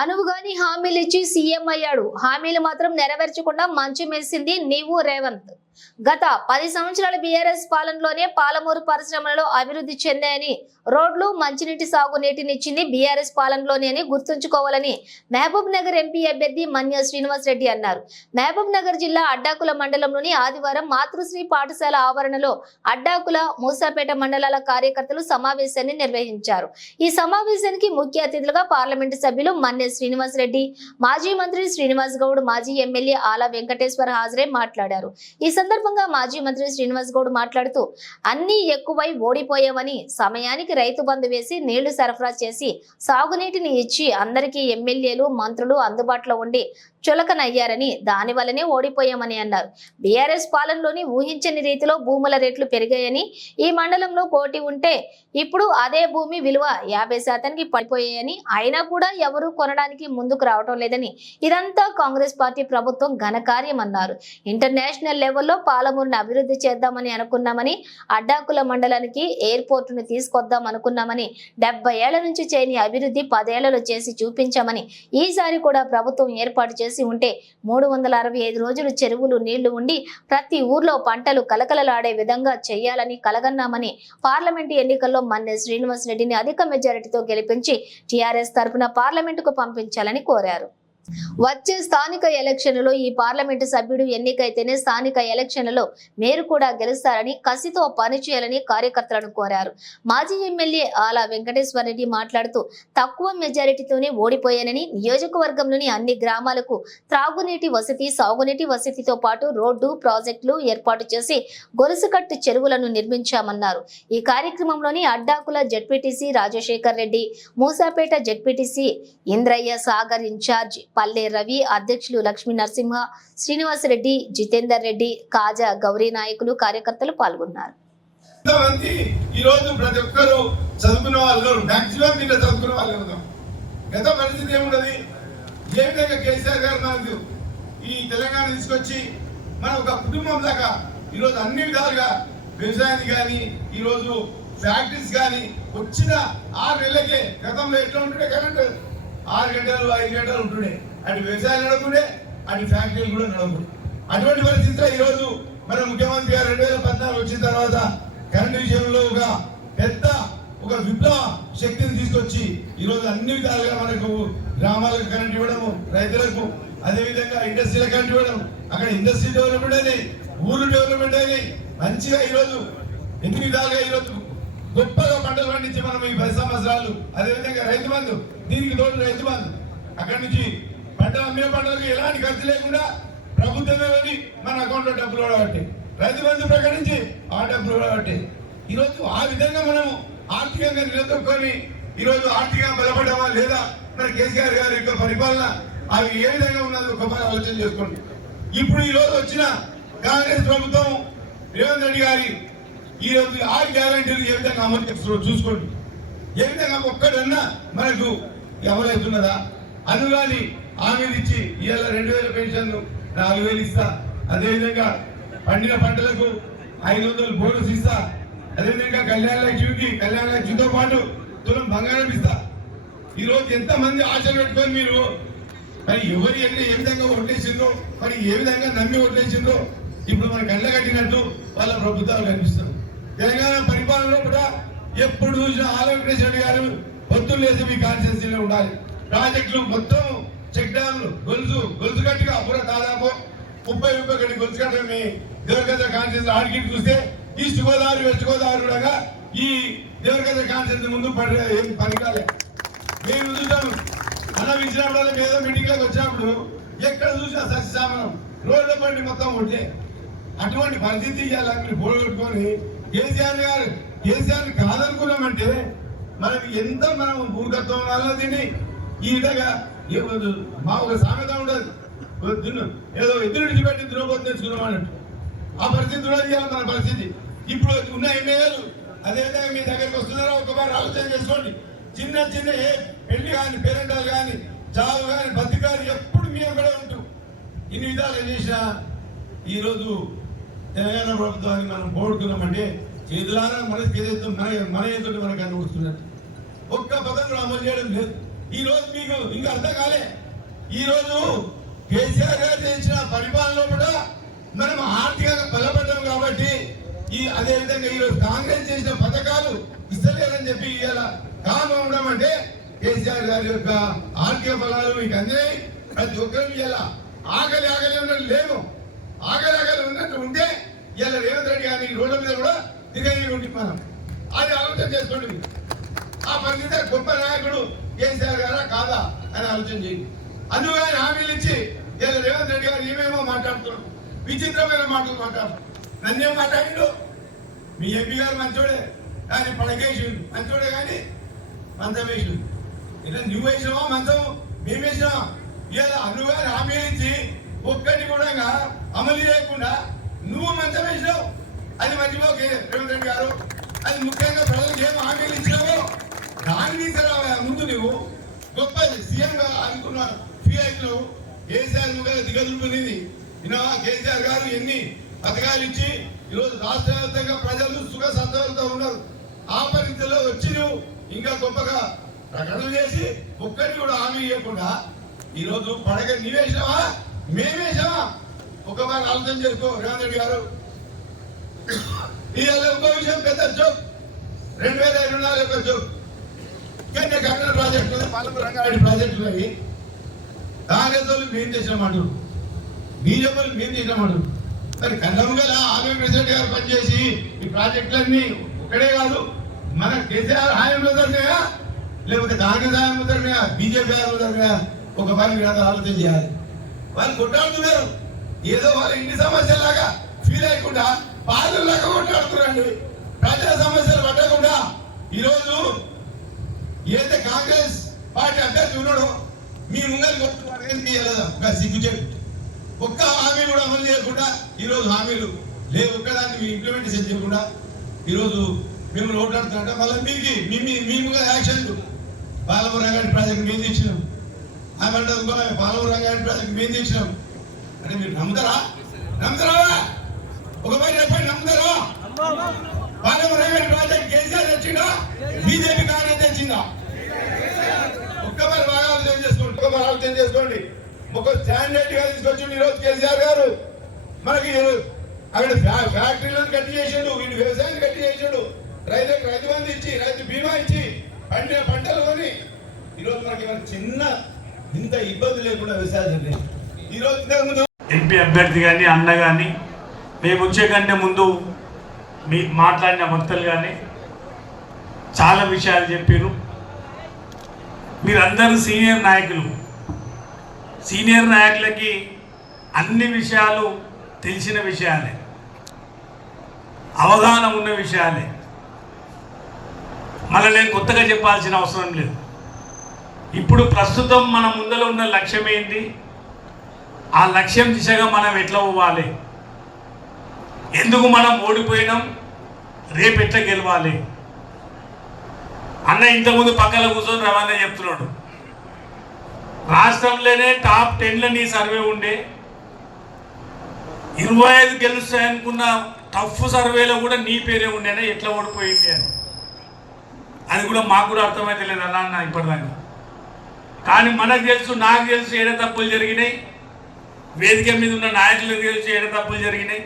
అనువుగాని హామీలు ఇచ్చి సీఎం అయ్యాడు. హామీలు మాత్రం నెరవేర్చకుండా మంచు మెరిసింది నీవు రేవంత్. గత 10 సంవత్సరాల బీఆర్ఎస్ పాలనలోనే పాలమూరు పరిశ్రమలలో అభివృద్ధి చెందాయని, రోడ్లు మంచినీటి సాగునీటినిచ్చింది బీఆర్ఎస్ పాలనలోనే అని గుర్తుంచుకోవాలని మహబూబ్ నగర్ ఎంపీ అభ్యర్థి మన్య శ్రీనివాస్ రెడ్డి అన్నారు. మహబూబ్ నగర్ జిల్లా అడ్డాకుల మండలంలోని ఆదివారం మాతృశ్రీ పాఠశాల ఆవరణలో అడ్డాకుల, మూసాపేట మండలాల కార్యకర్తలు సమావేశాన్ని నిర్వహించారు. ఈ సమావేశానికి ముఖ్య అతిథులుగా పార్లమెంటు సభ్యులు మన్య శ్రీనివాస్ రెడ్డి, మాజీ మంత్రి శ్రీనివాస్ గౌడ్, మాజీ ఎమ్మెల్యే ఆల వెంకటేశ్వర హాజరై మాట్లాడారు. ఈ సందర్భంగా మాజీ మంత్రి శ్రీనివాస్ గౌడ్ మాట్లాడుతూ అన్ని ఎక్కువై ఓడిపోయామని, సమయానికి రైతు బంధు వేసి నీళ్లు సరఫరా చేసి సాగునీటిని ఇచ్చి అందరికీ ఎమ్మెల్యేలు, మంత్రులు అందుబాటులో ఉండి చులకనయ్యారని, దాని వల్లనే ఓడిపోయామని అన్నారు. బీఆర్ఎస్ పాలనలోని ఊహించని రీతిలో భూముల రేట్లు పెరిగాయని, ఈ మండలంలో కోటి ఉంటే ఇప్పుడు అదే భూమి విలువ 50% పడిపోయాయని, అయినా కూడా ఎవరు కొనడానికి ముందుకు రావటం లేదని, ఇదంతా కాంగ్రెస్ పార్టీ ప్రభుత్వం ఘనకార్యం అన్నారు. ఇంటర్నేషనల్ లెవెల్లో పాలమూరుని అభివృద్ధి చేద్దామని అనుకున్నామని, అడ్డాకుల మండలానికి ఎయిర్పోర్ట్ ను తీసుకొద్దాం అనుకున్నామని, 70 ఏళ్ల నుంచి చేయని అభివృద్ధి 10 ఏళ్లలో చేసి చూపించామని, ఈసారి కూడా ప్రభుత్వం ఏర్పాటు చేసి ఉంటే 365 రోజులు చెరువులు నీళ్లు ఉండి ప్రతి ఊర్లో పంటలు కలకలలాడే విధంగా చేయాలని కలగన్నామని, పార్లమెంటు ఎన్నికల్లో మన్నె శ్రీనివాస్ రెడ్డిని అధిక మెజారిటీతో గెలిపించి టీఆర్ఎస్ తరపున పార్లమెంటుకు పంపించాలని కోరారు. వచ్చే స్థానిక ఎలక్షన్లలో ఈ పార్లమెంటు సభ్యుడు ఎన్నికైతేనే స్థానిక ఎలక్షన్లలో మీరు కూడా గెలుస్తారని, కసితో పనిచేయాలని కార్యకర్తలను కోరారు. మాజీ ఎమ్మెల్యే ఆల వెంకటేశ్వర రెడ్డి మాట్లాడుతూ తక్కువ మెజారిటీతోనే ఓడిపోయానని, నియోజకవర్గంలోని అన్ని గ్రామాలకు త్రాగునీటి వసతి, సాగునీటి వసతితో పాటు రోడ్డు ప్రాజెక్టులు ఏర్పాటు చేసి గొలుసుకట్టు చెరువులను నిర్మించామన్నారు. ఈ కార్యక్రమంలోని Addakula ZPTC Rajashekar Reddy, Moosapet ZPTC Indrayya, Sagar incharge Palle Ravi, అధ్యక్షులు లక్ష్మీ నరసింహ, శ్రీనివాసరెడ్డి, జితేందర్ రెడ్డి, కాజా, గౌరీ నాయకులు, కార్యకర్తలు పాల్గొన్నారు. ప్రతి ఒక్కరు చదువుకున్న వాళ్ళు మాక్సిమం చదువుకున్న వాళ్ళు గత పరిస్థితి ఏమున్నది, ఏ విధంగా కేసీఆర్ గారు మనకు ఈ తెలంగాణ తీసుకొచ్చి మన ఒక కుటుంబం దాకా ఈరోజు అన్ని విధాలుగా వ్యవసాయాన్ని కానీ, ఈరోజు ఫ్యాక్టరీస్ కానీ వచ్చిన 6 నెలలకే గతంలో ఎట్లా ఉంటుండే కరెంట్ 6 గంటలు 5 గంటలు ఉంటుండే, అటు వ్యవసాయం నడవకుండే, అటు ఫ్యాక్టరీలు కూడా నడవకుండే. అటువంటి పరిస్థితిలో ఈరోజు మన ముఖ్యమంత్రి గారు 2014 వచ్చిన తర్వాత కరెంటు విషయంలో ఒక పెద్ద విప్లవ శక్తిని తీసుకొచ్చి ఈరోజు అన్ని విధాలుగా మనకు గ్రామాలకు కరెంట్ ఇవ్వడము, రైతులకు అదేవిధంగా ఇండస్ట్రీలకు కరెంట్ ఇవ్వడం, అక్కడ ఇండస్ట్రీ డెవలప్మెంట్ అని, ఊరు డెవలప్మెంట్ అని మంచిగా ఈరోజు ఎన్ని విధాలుగా ఈరోజు గొప్పగా పంటలు పండించి మనం ఈ 10 సంవత్సరాలు, అదేవిధంగా రైతు బంధు, దీనికి తోడు రైతు బంధు, అక్కడి నుంచి పంటలు అమ్మిన పంటలకు ఎలాంటి ఖర్చు లేకుండా ప్రభుత్వమే మన అకౌంట్లో డబ్బులు పడబట్టి, రైతు బంధు ప్రకటించి ఆ డబ్బులు పడబట్టి ఈరోజు ఆ విధంగా మనము ఆర్థికంగా నిలదొక్కుని ఈరోజు ఆర్థికంగా బలపడ్డామా లేదా, మన కేసీఆర్ గారి యొక్క పరిపాలన అవి ఏ విధంగా ఉన్నది ఒకసారి ఆలోచన చేసుకోండి. ఇప్పుడు ఈ రోజు వచ్చిన కాంగ్రెస్ ప్రభుత్వం రేవంత్ రెడ్డి గారి ఈ రోజు 6 గ్యారంటీలు ఏ విధంగా అమలు చేస్తున్నారో చూసుకోండి. ఏ విధంగా ఒక్కడన్నా మనకు అమలవుతున్నదా? అందుకని హామీలు ఇచ్చి ఇవాళ 2000 పెన్షన్లు 4000 ఇస్తా, అదేవిధంగా పండిన పంటలకు 500 బోనస్ ఇస్తా, అదేవిధంగా కళ్యాణ లక్ష్మితో పాటు తులం బంగారం ఇస్తా. ఈరోజు ఎంతమంది ఆశలు పెట్టుకొని మీరు మరి ఎవరి ఏ విధంగా ఓట్లేసిండ్రో, మరి ఏ విధంగా నమ్మి ఓట్లేసిండ్రో ఇప్పుడు మన కళ్ళ కట్టినట్టు వాళ్ళ ప్రభుత్వాలు కనిపిస్తారు. తెలంగాణ పరిపాలనలో కూడా ఎప్పుడు చూసినా ఆల వెంకటేశ్వర రెడ్డి గారు పొత్తులు వేసి మీ కాన్స్టిట్యూన్సీలో ఉండాలి. ప్రాజెక్టులు మొత్తం చెక్ డ్యామ్లు గొలుసు కట్టుగా కూడా దాదాపు 30-31 గొలుసు కట్ట మీ దేవరగద్ద కాన్స్టిట్యూన్సీ ఆడికి చూస్తే ఈస్ట్ గోదావరి, వెస్ట్ గోదావరి కూడా ఈ దేవరగద్ద కాన్స్టిట్యూన్సీ ముందు ఏం పనికాలే. మేము చూసాము మనం ఇచ్చినప్పుడు ఏదో మీటింగ్లకు వచ్చినప్పుడు ఎక్కడ చూసినా సస్యశామనం, రోడ్ల బండి మొత్తం ఉంటే అటువంటి పరిస్థితి ఇవ్వాలని మీరు బోర్డు పెట్టుకొని కేసీఆర్ కాదనుకున్నామంటే మనకి ఎంత మనం మూర్ఖత్వం వల్ల తిని ఈ విధంగా మా ఒక సామెత ఉండదు, ఏదో ఎదురు విడిచిపెట్టి దురపోతు తెచ్చుకున్నాం అన్నట్టు. ఆ పరిస్థితి ఉన్నది మన పరిస్థితి. ఇప్పుడు ఉన్న ఎమ్మెల్యేలు అదేవిధంగా మీ దగ్గరికి వస్తున్నారో ఒకసారి ఆలోచన చేసుకోండి. చిన్న ఏ పెళ్లి కానీ, పేరెంటాలు కానీ, చావు కానీ, బతి కానీ ఎప్పుడు మీ అక్కడే ఉంటూ ఇన్ని విధాలు చేసినా ఈరోజు తెలంగాణ ప్రభుత్వాన్ని మనం పోగొడుతున్నామంటే చేతులారా మనకి ఏదైతే మన ఏదైతే మనకు అనుకుంటున్నట్టు ఒక్క పదం అమలు చేయడం లేదు. ఈ రోజు మీకు ఇంకా అర్థం కాలే. ఈ రోజు కేసీఆర్ గారు చేసిన పరిపాలనలో కూడా మనం ఆర్థికంగా బలపడ్డాం కాబట్టి అదే విధంగా ఈ రోజు కాంగ్రెస్ చేసిన పథకాలు ఇస్తలేరని చెప్పి ఇలా కారణం ఉండడం అంటే కేసీఆర్ గారి యొక్క ఆర్థిక బలాలు మీకు అందినాయి. ప్రతి ఒక్కరు ఇలా ఆకలి ఉన్నట్టు లేవు, ఆకలి ఉన్నట్టు ఉంటే ఇలా రేవంత్ రెడ్డి గారిని రోడ్ల మీద కూడా తిరిగి ఉండి మనం అది ఆలోచన చేసుకోండి. ఆ పరిస్థితి గొప్ప నాయకుడు కేసీఆర్ గారా కాదా అని ఆలోచన చేయండి. అందులో ఆయన హామీలు ఇచ్చి ఇలా రేవంత్ రెడ్డి గారు ఏమేమో మాట్లాడుతున్నాడు, విచిత్రమైన మాటలు మాట్లాడుతున్నాడు. నన్నేం మాట్లాడిండు, మీ ఎంపీ గారు మంచోడే కానీ పడకేసిండు, మంచోడే కానీ మంచం వేసిండు. ఇట్లా నువ్వు వేసినావా మంచం, మేము వేసినావా? ఇలా నువ్వు గారు హామీలు ఇచ్చి ఒక్కటి కూడా అమలు చేయకుండా నువ్వు మంచం వేసినావు. అది మర్చిపోకే రేవంత్ రెడ్డి గారు. అది ముఖ్యంగా ప్రజలకు ఏం హామీలు ఇచ్చినావో దాన్ని తీసుకురావా ముందు. నువ్వు గొప్ప సీఎంగా అనుకున్నావు, ఫీల్ అవుతున్నావు. కేసీఆర్ నువ్వు దిగదులుపునిది విన్నావా? కేసీఆర్ గారు ఎన్ని పథకాలు ఇచ్చి ఈరోజు రాష్ట్ర వ్యాప్తంగా ప్రజలు సుఖ సంతోషంతో ఉన్నారు. ఆ పరిస్థితుల్లో వచ్చి నువ్వు ఇంకా గొప్పగా ప్రకటన చేసి ఒక్కటి కూడా హామీ ఇవ్వకుండా ఈరోజు పడగ నీవేసావా మేమేసావా? ఒక మాట ఆలోచన చేసుకో రేవంత్ రెడ్డి గారు. ఇవాళ ఇంకో విషయం పెద్ద జోక్, 2024 యొక్క జోక్. కానీ కన్నడ ప్రాజెక్టులు, పాలమూరు రంగారెడ్డి ప్రాజెక్టులు అవి కాంగ్రెస్ వాళ్ళు మేము చేసినామంటారు, బీజేపీ వాళ్ళు మేము చేసినామంటారు. మరి కన్నమ్మగల ఆమె ప్రెసిడెంట్ గారు పనిచేసి ఈ ప్రాజెక్టులన్నీ ఒక్కడే కాదు మన కేసీఆర్ హాయంలో జరిగినాయా లేకపోతే కాంగ్రెస్ హాయంలో జరిగినాయా బీజేపీ హాయంలో జరిగినాయా? ఒక పని కాదు ఆలోచన చేయాలి. వాళ్ళు కొట్టాడుతున్నారు, ఏదో వాళ్ళ ఇంటి సమస్యలాగా ఫీల్ అయ్యకుండా బాధల్లాగా కొట్టాడుతున్నారండి. ప్రజల సమస్యలు పట్టకుండా ఈరోజు ఏదైతే కాంగ్రెస్ పార్టీ అభ్యర్థి ఉన్నాడో మీ ముంగలు కొట్టుకోవడానికి తీయలేదా? ఒక సిగ్గుచేటు ఒక్క హామీ కూడా అమలు చేయకుండా ఈరోజు హామీలు లేవు, ఒక్కదాన్ని ఇంప్లిమెంటేషన్ చేయకుండా ఈరోజు మేము ఓట్లాడుతున్నట్ట. మళ్ళీ మేము యాక్షన్లు పాలమూరు రంగారెడ్డి ప్రాజెక్ట్ మేము తెచ్చినాం, ఆమె పాలమూరు రంగారెడ్డి ప్రాజెక్ట్ మేము తెచ్చినాం అంటే మీరు నమ్ముతారా? ఒక పని చెప్పండి, నమ్ముతారా? పాలమూరు రంగారెడ్డి ప్రాజెక్ట్ కేసీఆర్ తెచ్చిందా బీజేపీ కాంగ్రెస్ తెచ్చిందా? ఒక్కసారి బాగా ఆలోచన చేసుకోండి. ఒక స్టాండర్డ్ గా తీసుకొచ్చిండు ఈరోజు కేసీఆర్ గారు. మనకి అక్కడ ఫ్యాక్టరీలను కట్టి చేసిండు, వీళ్ళు వ్యవసాయాన్ని కట్టి చేసిండు, రైతులకు రైతు బంధు ఇచ్చి రైతు బీమా ఇచ్చి పండిన పంటలు కొని ఈరోజు మనకి చిన్న ఇంత ఇబ్బంది లేకుండా వ్యవసాయం ఈరోజు ఇంతకుముందు ఎంపీ అభ్యర్థి కానీ అన్న కానీ మేము వచ్చే కంటే ముందు మీ మాట్లాడిన వక్తలు కానీ చాలా విషయాలు చెప్పారు. మీరందరూ సీనియర్ నాయకులు, సీనియర్ నాయకులకి అన్ని విషయాలు తెలిసిన విషయాలే, అవగాహన ఉన్న విషయాలే. మళ్ళీ నేను కొత్తగా చెప్పాల్సిన అవసరం లేదు. ఇప్పుడు ప్రస్తుతం మన ముందర ఉన్న లక్ష్యం ఏంటి, ఆ లక్ష్యం దిశగా మనం ఎట్లా పోవాలి, ఎందుకు మనం ఓడిపోయినాం, రేపు ఎట్లా గెలవాలి. అన్న ఇంతకుముందు పక్కన కూర్చొని రవాణా చెప్తున్నాడు, రాష్ట్రంలోనే టాప్ 10లో నీ సర్వే ఉండే 25 గెలుస్తాయనుకున్న టఫ్ సర్వేలో కూడా నీ పేరే ఉండేనా, ఎట్లా ఓడిపోయింది అని. అది కూడా మాకు కూడా అర్థమైతే లేదు అన్న ఇప్పటిదాకా. కానీ మనకు తెలుసు, నాకు తెలుసు ఏడ తప్పులు జరిగినాయి, వేదిక మీద ఉన్న నాయకులకు తెలుసు ఏడ తప్పులు జరిగినాయి,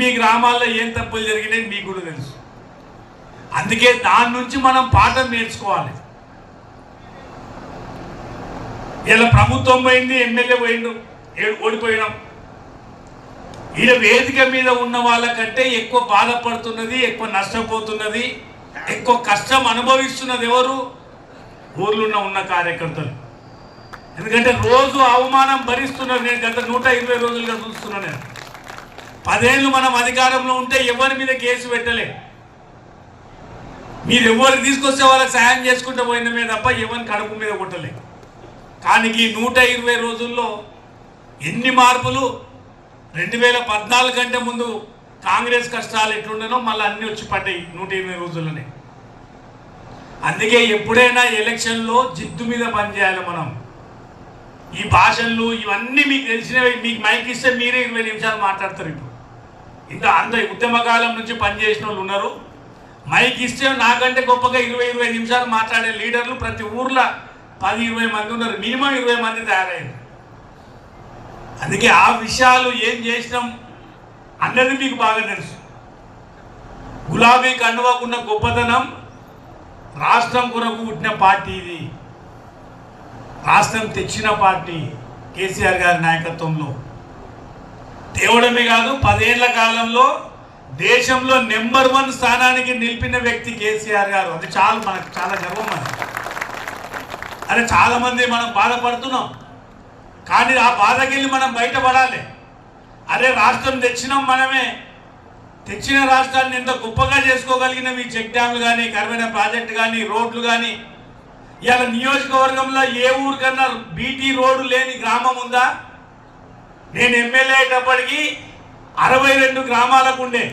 మీ గ్రామాల్లో ఏం తప్పులు జరిగినాయి మీకు కూడా తెలుసు. అందుకే దాని నుంచి మనం పాఠం నేర్చుకోవాలి. ఇలా ప్రభుత్వం పోయింది, ఎమ్మెల్యే పోయిండు, ఓడిపోయినాం. ఈడ వేదిక మీద ఉన్న వాళ్ళకంటే ఎక్కువ బాధపడుతున్నది, ఎక్కువ నష్టపోతున్నది, ఎక్కువ కష్టం అనుభవిస్తున్నది ఎవరు? ఊర్లో ఉన్న కార్యకర్తలు. ఎందుకంటే రోజు అవమానం భరిస్తున్నారు. నేను గత 120 రోజులుగా చూస్తున్నాను. నేను 10 ఏళ్ళు మనం అధికారంలో ఉంటే ఎవరి మీద కేసు పెట్టలే. మీరు ఎవరికి తీసుకొస్తే వాళ్ళకి సాయం చేసుకుంటూ పోయినమే తప్ప ఎవరిని కడుపు మీద కొట్టలే. కానీ ఈ 120 రోజుల్లో ఎన్ని మార్పులు! 2014 కంటే ముందు కాంగ్రెస్ కష్టాలు ఎట్లుండనో మళ్ళీ అన్నీ వచ్చి పడ్డాయి 120 రోజుల్లోనే. అందుకే ఎప్పుడైనా ఎలక్షన్లో జిద్దు మీద పనిచేయాలి మనం. ఈ భాషలు ఇవన్నీ మీకు తెలిసినవి. మీకు మైక్ ఇస్తే మీరే 20 నిమిషాలు మాట్లాడతారు. ఇప్పుడు ఇంకా అంత ఉద్యమకాలం నుంచి పనిచేసిన వాళ్ళు ఉన్నారు. మైక్ ఇస్తే నాకంటే గొప్పగా 20 నిమిషాలు మాట్లాడే లీడర్లు ప్రతి ఊర్లో 10-20 మంది ఉన్నారు, మినిమం 20 మంది తయారయ్యారు. అందుకే ఆ విషయాలు ఏం చేసినాం అన్నది మీకు బాగా తెలుసు. గులాబీ కండువాకున్న గొప్పతనం, రాష్ట్రం కొరకు పుట్టిన పార్టీ ఇది, రాష్ట్రం తెచ్చిన పార్టీ కేసీఆర్ గారి నాయకత్వంలో. తేవడమే కాదు, 10 ఏళ్ల కాలంలో దేశంలో నెంబర్ 1 స్థానానికి నిలిపిన వ్యక్తి కేసీఆర్ గారు. అది మనకు చాలా గర్వం. అరే చాలామంది మనం బాధపడుతున్నాం, కానీ ఆ బాధకెళ్ళి మనం బయటపడాలి. అరే రాష్ట్రం తెచ్చినాం మనమే, తెచ్చిన రాష్ట్రాన్ని ఎంత గొప్పగా చేసుకోగలిగినవి. చెక్ డ్యామ్లు కానీ, కరువైన ప్రాజెక్టు కానీ, రోడ్లు కానీ. ఇవాళ నియోజకవర్గంలో ఏ ఊరికన్నా బీటీ రోడ్డు లేని గ్రామం ఉందా? నేను ఎమ్మెల్యే అయ్యేటప్పటికీ 62 గ్రామాలకు ఉండే,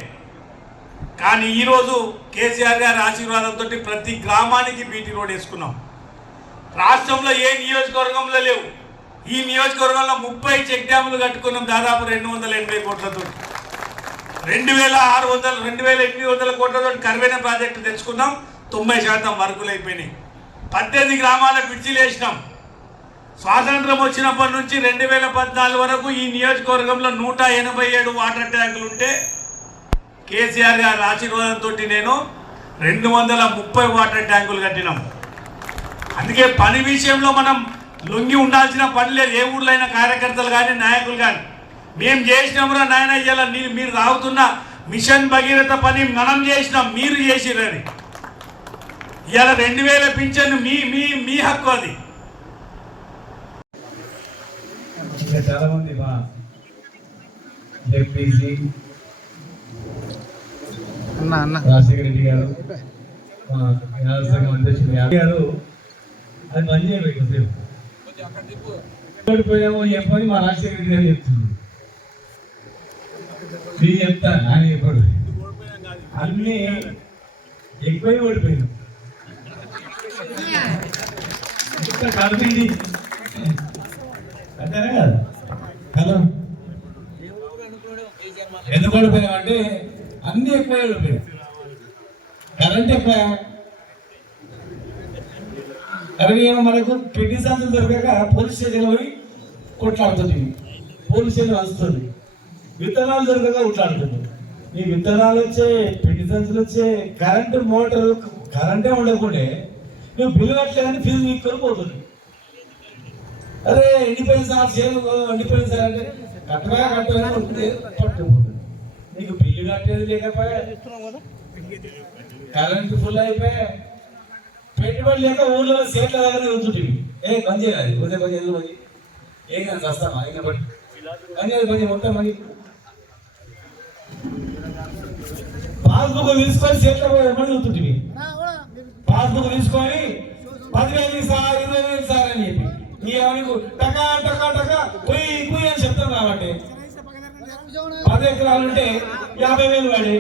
కానీ ఈరోజు కేసీఆర్ గారి ఆశీర్వాదంతో ప్రతి గ్రామానికి బీటీ రోడ్ వేసుకున్నాం. రాష్ట్రంలో ఏ నియోజకవర్గంలో లేవు. ఈ నియోజకవర్గంలో 30 చెక్ డ్యాములు కట్టుకున్నాం, దాదాపు 280 కోట్లతో. 2,800 కోట్లతో కరువైన ప్రాజెక్టు తెచ్చుకున్నాం. 90% వర్కులు అయిపోయినాయి. 18 గ్రామాల బ్రిడ్జిలు వేసినాం. స్వాతంత్రం వచ్చినప్పటి నుంచి 2014 వరకు ఈ నియోజకవర్గంలో 187 వాటర్ ట్యాంకులు ఉంటే కేసీఆర్ గారి ఆశీర్వాదంతో నేను 230 వాటర్ ట్యాంకులు కట్టినాం. అందుకే పని విషయంలో మనం లొంగి ఉండాల్సిన పని లేదు. ఏ ఊళ్ళో అయినా కార్యకర్తలు కానీ, నాయకులు కానీ, మేము చేసినాంరా నాయన, ఇవాళ మీరు తాగుతున్న మిషన్ భగీరథ పని మనం చేసినాం, మీరు చేసిరని. ఇవాళ 2000 పింఛన్ మీ హక్కు. అది చాలా మంది మా జెడ్పీసీ రాజశేఖర రెడ్డి గారు, మా యాదవ సంఘం అధ్యక్షుడు గారు అది బంద్ చేయబెట్టు ఓడిపోయామో చెప్పని మా రాజశేఖర రెడ్డి గారు చెప్తున్నారు. నేను చెప్తాను, ఆయన చెప్పాడు అన్నీ ఎక్కువ ఓడిపోయాను. కలిపింది అంతేనా కదా? హలో, ఎందుకు ఓడిపోయాం అంటే అన్ని ఎక్కువ ఓడిపోయాం. కరెంట్ ఎక్కువ, కరెంట్ ఏమో మనకు పెళ్లి సంచులు దొరకక పోలీస్ స్టేషన్ పోయి కొట్లాడుతుంది, పోలీస్ స్టేషన్ వస్తుంది. విత్తనాలు దొరకక కొట్లాడుతుంది. ఈ విత్తనాలు వచ్చే, పెళ్లి సంచులు వచ్చే, కరెంటు మోటార్ కరెంటే ఉండకుండే నువ్వు బిల్లు కట్టలేదని ఫీజు తీసుకొని పోతుంది. అరే ఎండిపోయిన సార్ చేను ఎండిపోయిన సార్ అంటే కట్టగా ఉంటే పట్టుకుపోతుంది. నీకు బిల్లు కట్టేది లేకపోయా, కరెంటు ఫుల్ అయిపోయా, పెట్టుబడి లేక ఊళ్ళో సీట్ల దగ్గర ఉంచుంటుంది. బంద్ చేయాలి, కొంచెం కొంచెం ఎందుకు పోయి ఏం కానీ వస్తామా ఇంకా బట్టి బంద్ కొంచెం మొత్తం మరి పాస్బుక్ తీసుకొని సీట్ల ఎమ్మడి ఉంచుంటుంది. పాస్బుక్ తీసుకొని 10,000 సార్ 20,000 సార్ అని చెప్పి నీకు టకా టకా టకా పోయి అని చెప్తాం. కాబట్టి 10 ఎకరాలు ఉంటే 50,000 వాడే,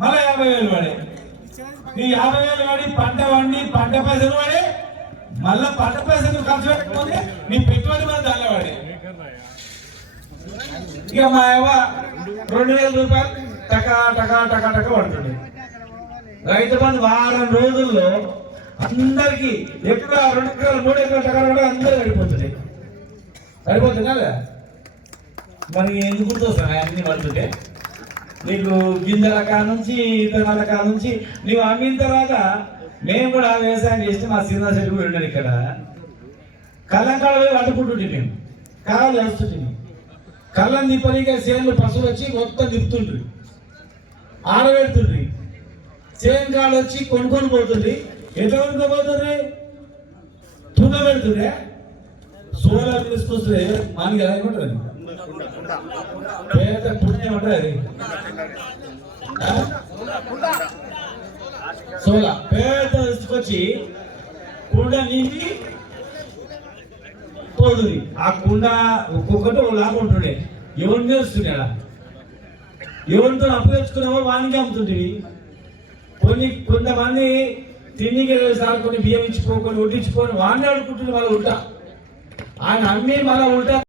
మళ్ళీ 50,000 వాడే. నీ 50,000 వాడి పంట వండి పంట పైసలు వాడే, మళ్ళీ పంట పైసలు ఖర్చు పెట్టకపోతే నీ పెట్టుబడి మన దానిలో వాడే. ఇక మా 2,000 రూపాయలు టకా టకా టకా టకా పడుతుంది. రైతు బంధు వారం రోజుల్లో అందరికి ఎక్కడ 2 ఎకరాలు 3 ఎకరాలు టకా కూడా అందరూ పడిపోతుంది. పడిపోతుందా? మరి ఎందుకు గుర్తొస్తాను అన్ని పడుతుంటే నీకు గింజల కా నుంచి ఇతరాల కా నుంచి నీవు అమ్మిన తర్వాత మేము కూడా వ్యవసాయం చేస్తే మా శ్రీనివాస రెడ్డి కూడా ఉన్నాడు ఇక్కడ. కళ్ళంకాడ వండుకుంటుంటే మేము కాలు వేస్తుంటే కళ్ళం దిప్పనిక చేనులు పశువులు వచ్చి మొత్తం దిప్పుతుండ్రి, ఆడబెడుతుండ్రి. చేను కాళ్ళు వచ్చి కొనుక్కొని పోతుంది. ఎట్లా కొనుక్కోపోతుంది? తుంగ పెడుతుండే సోలార్ తీసుకొస్తుంది. మానికి ఎలా ఉంటుంది? పేద పుణ్యం ఉంటుంది. సోలా పేద తీసుకొచ్చి కుండ నిండి పోతుంది. ఆ కుండ ఒక్కొక్కటి లాగా ఉంటుండే. ఎవరు నేర్చుకున్నాడా? ఎవరితో అప్పు తెచ్చుకున్నావో వానికి అమ్ముతుంటివి. కొంతమంది తిండికి సార్ కొన్ని బియ్యం ఇచ్చిపోకొని వడ్డించుకొని వాడిని ఆడుకుంటుంది. వాళ్ళ ఉల్టా ఆయన అమ్మి మళ్ళీ ఉల్టా